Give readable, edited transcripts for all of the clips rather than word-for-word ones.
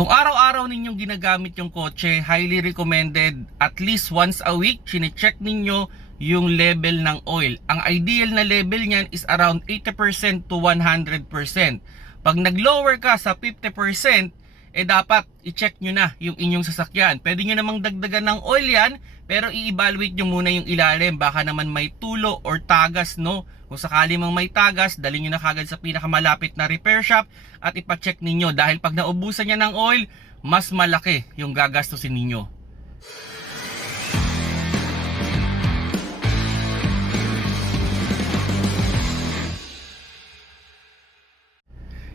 Kung araw-araw ninyong ginagamit yung kotse, highly recommended at least once a week, chine-check ninyo yung level ng oil. Ang ideal na level niyan is around 80% to 100%. Pag nag-lower ka sa 50%, dapat i-check nyo na yung inyong sasakyan. Pwede nyo namang dagdagan ng oil yan, pero i-evaluate nyo muna yung ilalim. Baka naman may tulo or tagas, no? Kung sakali mang may tagas, dali nyo na kagad sa pinakamalapit na repair shop at ipacheck ninyo. Dahil pag naubusan niya ng oil, mas malaki yung gagastusin ninyo.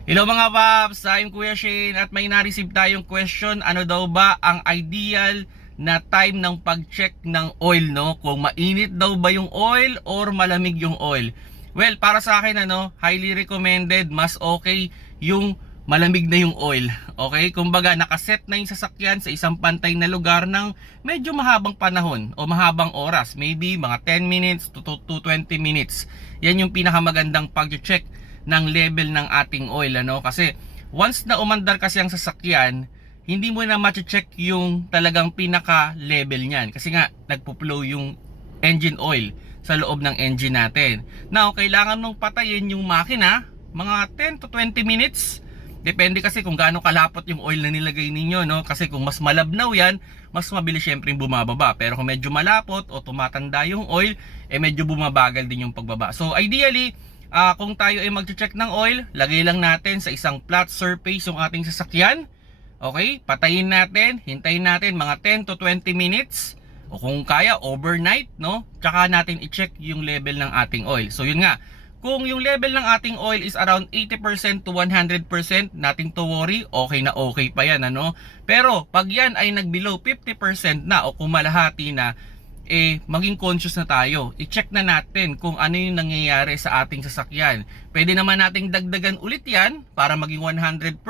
Hello mga paps, I'm Kuya Shane at may na-receive tayong question. Ano daw ba ang ideal na time ng pag-check ng oil, no? Kung mainit daw ba yung oil or malamig yung oil? Well, para sa akin, highly recommended, mas okay yung malamig na yung oil. Okay? Kumbaga, nakaset na yung sasakyan sa isang pantay na lugar ng medyo mahabang panahon o mahabang oras. Maybe mga 10 minutes to 20 minutes. Yan yung pinakamagandang pag-check ng level ng ating oil, kasi once na umandar kasi ang sasakyan, hindi mo na ma-check yung talagang pinaka level niyan kasi nga nagpo-flow yung engine oil sa loob ng engine natin. Now, kailangan mong patayin yung makina mga 10 to 20 minutes. Depende kasi kung gaano kalapot yung oil na nilagay ninyo, kasi kung mas malabnaw yan, mas mabilis syempre yung bumababa. Pero kung medyo malapot o tumatanda yung oil, medyo bumabagal din yung pagbaba. So ideally, kung tayo ay mag-check ng oil, lagay lang natin sa isang flat surface yung ating sasakyan. Okay? Patayin natin, hintayin natin mga 10 to 20 minutes. O kung kaya, overnight, tsaka natin i-check yung level ng ating oil. So yun nga, kung yung level ng ating oil is around 80% to 100%, nothing to worry, okay na okay pa yan, Pero pag yan ay nag-below 50% na o kumalahati na, maging conscious na tayo. I-check na natin kung ano yung nangyayari sa ating sasakyan. Pwede naman nating dagdagan ulit yan para maging 100%,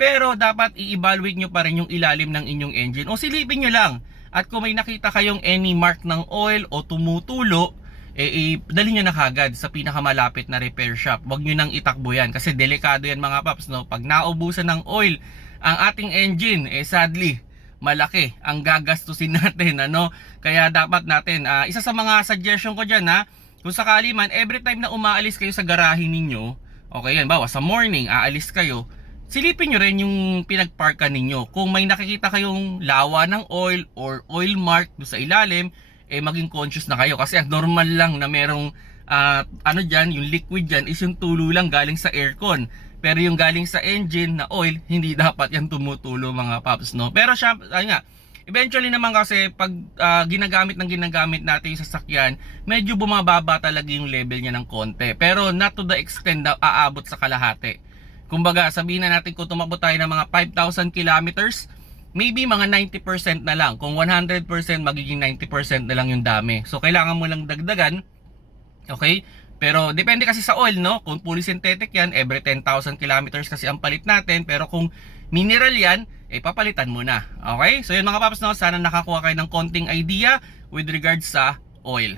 pero dapat i-evaluate nyo pa rin yung ilalim ng inyong engine. O silipin nyo lang. At kung may nakita kayong any mark ng oil o tumutulo, dali nyo na kagad sa pinakamalapit na repair shop. Huwag nyo nang itakbo yan kasi delikado yan mga paps. Pag naubusan ng oil ang ating engine, sadly, malaki ang gagastusin natin, Kaya dapat natin, isa sa mga suggestion ko dyan, kung sakali man, every time na umaalis kayo sa garahe ninyo, okay yan, bawa sa morning, aalis kayo, silipin nyo rin yung pinagparkan ninyo. Kung may nakikita kayong lawa ng oil or oil mark do sa ilalim, maging conscious na kayo. Kasi normal lang na merong, dyan, yung liquid dyan is yung tulo lang galing sa aircon. Pero yung galing sa engine na oil, hindi dapat yan tumutulo mga paps, Pero siya, eventually naman kasi pag ginagamit natin yung sasakyan, medyo bumababa talaga yung level niya ng konti. Pero not to the extent na aabot sa kalahati. Kumbaga, sabihin na natin kung tumakbo tayo ng mga 5,000 kilometers, maybe mga 90% na lang. Kung 100%, magiging 90% na lang yung dami. So, kailangan mo lang dagdagan, okay? Pero depende kasi sa oil, Kung fully synthetic yan, every 10,000 kilometers kasi ang palit natin. Pero kung mineral yan, papalitan mo na. Okay? So yun mga paps, sana nakakuha kayo ng konting idea with regards sa oil.